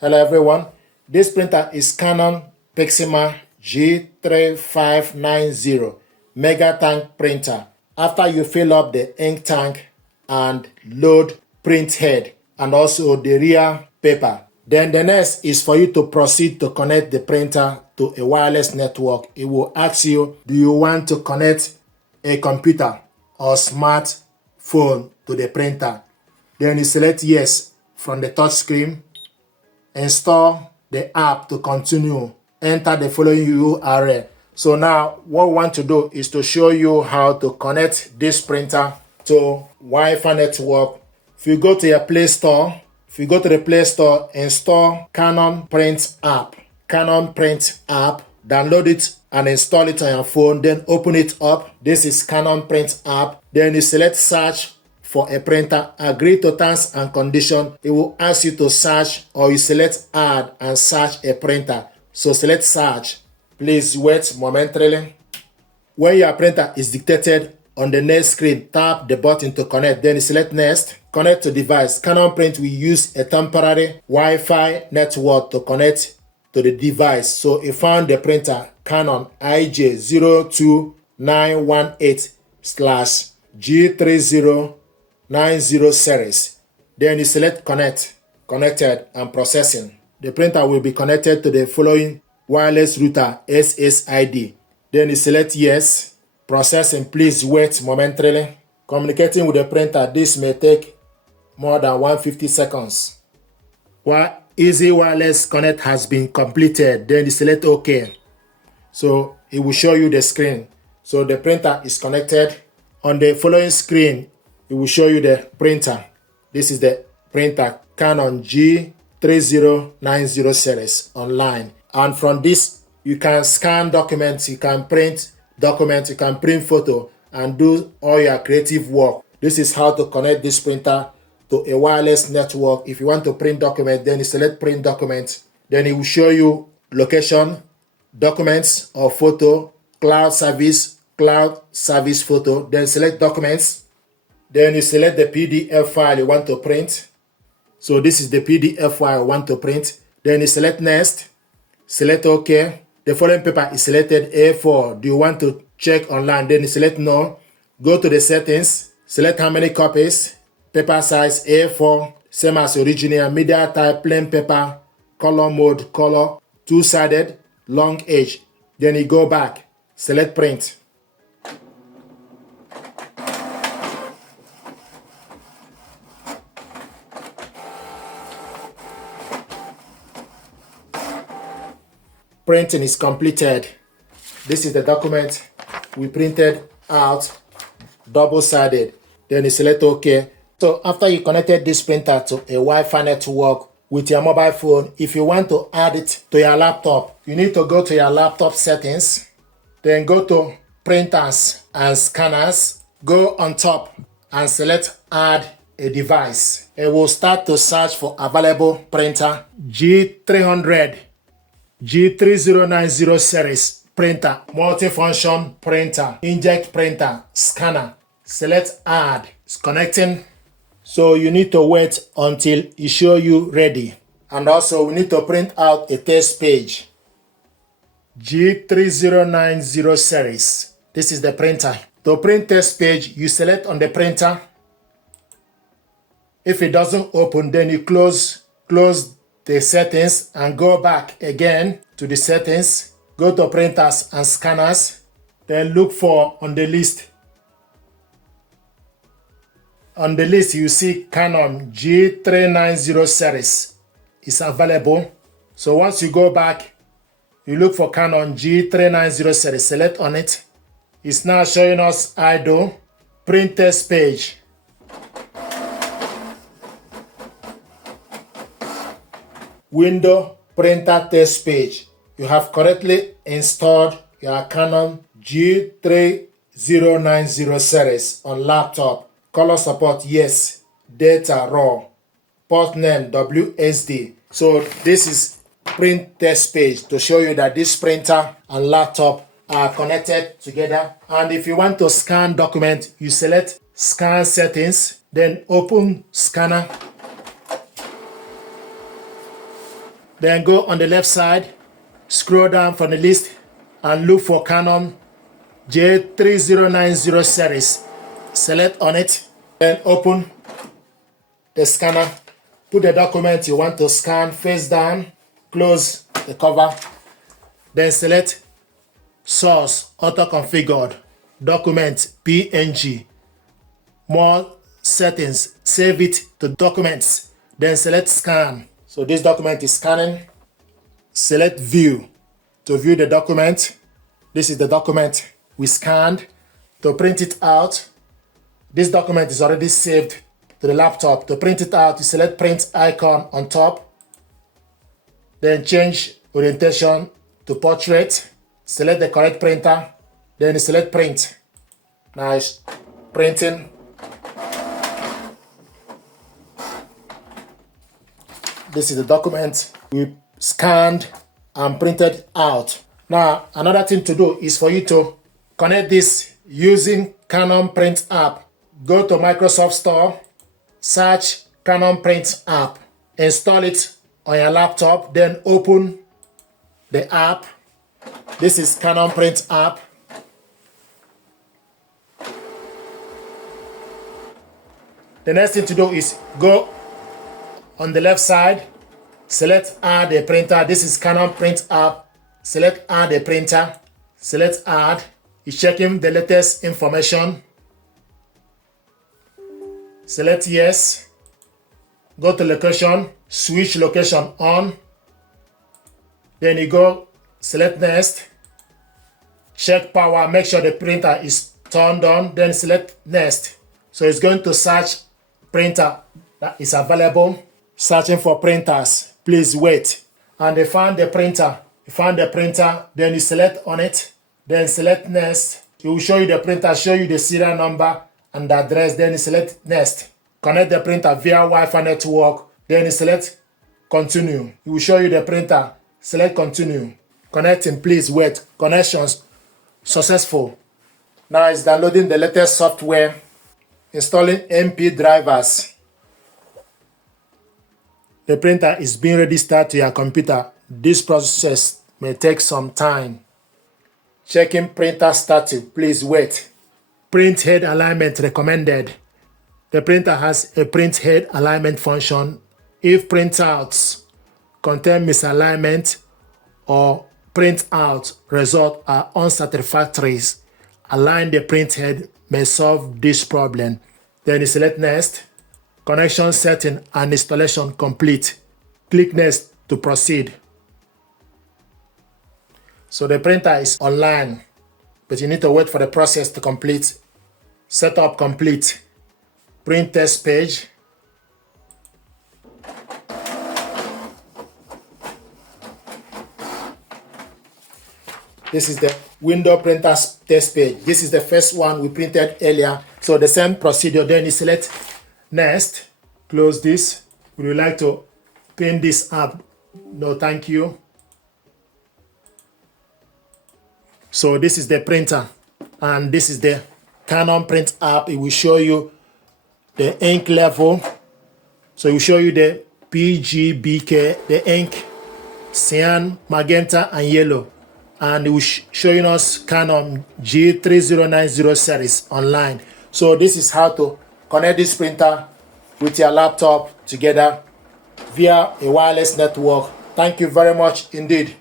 Hello everyone, this printer is Canon Pixma G3590 Mega Tank printer. After you fill up the ink tank and load print head and also the rear paper, then the next is for you to proceed to connect the printer to a wireless network. It will ask you, do you want to connect a computer or smartphone to the printer? Then you select yes from the touch screen. Install the app to continue. Enter the following URL. So now what we want to do is to show you how to connect this printer to Wi-Fi network. If you go to your Play Store, install Canon PRINT app. Canon PRINT app, download it and install it on your phone, then open it up. This is Canon PRINT app. Then you select search for a printer, agree to terms and conditions. It will ask you to search, or you select add and search a printer. So select search. Please wait momentarily. When your printer is dictated on the next screen, tap the button to connect. Then you select next. Connect to device. Canon Print will use a temporary Wi-Fi network to connect to the device. So you found the printer Canon IJ02918/G3090 series. Then you select connected and processing. The printer will be connected to the following wireless router SSID. Then you select yes. Processing, please wait momentarily. Communicating with the printer, this may take more than 150 seconds. While Easy Wireless Connect has been completed, then you select OK. So it will show you the screen. So the printer is connected. On the following screen, it will show you the printer. This is the printer Canon G3090 series online. And from this, you can scan documents, you can print documents, you can print photo and do all your creative work. This is how to connect this printer to a wireless network. If you want to print document, then you select print document. Then it will show you location, documents or photo, cloud service photo. Then select documents. Then you select the PDF file you want to print. So this is the PDF file I want to print. Then you select next, select OK. The following paper is selected A4. Do you want to check online? Then you select no. Go to the settings, select how many copies, paper size A4, same as original, media type, plain paper, color mode, color, two-sided, long edge. Then you go back, select print. Printing is completed. This is the document we printed out, double-sided. Then you select OK. So after you connected this printer to a Wi-Fi network with your mobile phone, if you want to add it to your laptop, you need to go to your laptop settings, then go to printers and scanners, go on top and select add a device. It will start to search for available printer G3090 series printer, multifunction printer, inkjet printer, scanner. Select add. It's connecting. So you need to wait until it shows you ready. And also we need to print out a test page. G3090 series. This is the printer. To print test page, you select on the printer. If it doesn't open, then you close the settings and go back again to the settings. Go to printers and scanners. Then look for on the list. On the list, you see Canon G3090 series is available. So once you go back, you look for Canon G3090 series, select on it. It's now showing us idle, print test page. Window printer test page. You have correctly installed your Canon G3090 series on laptop. Color support, yes. Data raw. Port name, WSD. So this is print test page to show you that this printer and laptop are connected together. And if you want to scan document, you select scan settings, then open scanner. Then go on the left side, scroll down from the list and look for Canon J3090 series. Select on it, then open the scanner. Put the document you want to scan face down, close the cover, then select source auto-configured, document PNG, more settings, save it to documents, then select scan. So this document is scanning. Select view to view the document. This is the document we scanned. To print it out, this document is already saved to the laptop. To print it out, you select print icon on top, then change orientation to portrait, select the correct printer, then you select print. Now it's printing. This is the document we scanned and printed out. Now another thing to do is for you to connect this using Canon Print app. Go to Microsoft Store, search Canon Print app, install it on your laptop, then open the app. This is Canon Print app. The next thing to do is go on the left side, select add a printer. This is Canon Print app. Select add a printer, select add. It's checking the latest information. Select yes. Go to location, switch location on. Then you go select next. Check power, make sure the printer is turned on, then select next. So it's going to search printer that is available. Searching for printers, please wait. And they found the printer. You found the printer, then you select on it, then select next. It will show you the printer, show you the serial number and the address, then you select next. Connect the printer via Wi-Fi network, then you select continue. It will show you the printer, select continue. Connecting, please wait. Connections successful. Now it's downloading the latest software, installing MP drivers. The printer is being registered to your computer. This process may take some time. Checking printer status, please wait. Print head alignment recommended. The printer has a print head alignment function. If printouts contain misalignment or printout result are unsatisfactory, align the print head may solve this problem. Then you select next. Connection setting and installation complete. Click next to proceed. So the printer is online, but you need to wait for the process to complete. Setup complete. Print test page. This is the window printer test page. This is the first one we printed earlier. So the same procedure, then you select next, close this. Would you like to pin this up? No, thank you. So this is the printer and this is the Canon Print app. It will show you the ink level. So it will show you the PGBK, the ink, cyan, magenta, and yellow. And it will showing us Canon G3090 series online. So this is how to connect this printer with your laptop together via a wireless network. Thank you very much indeed.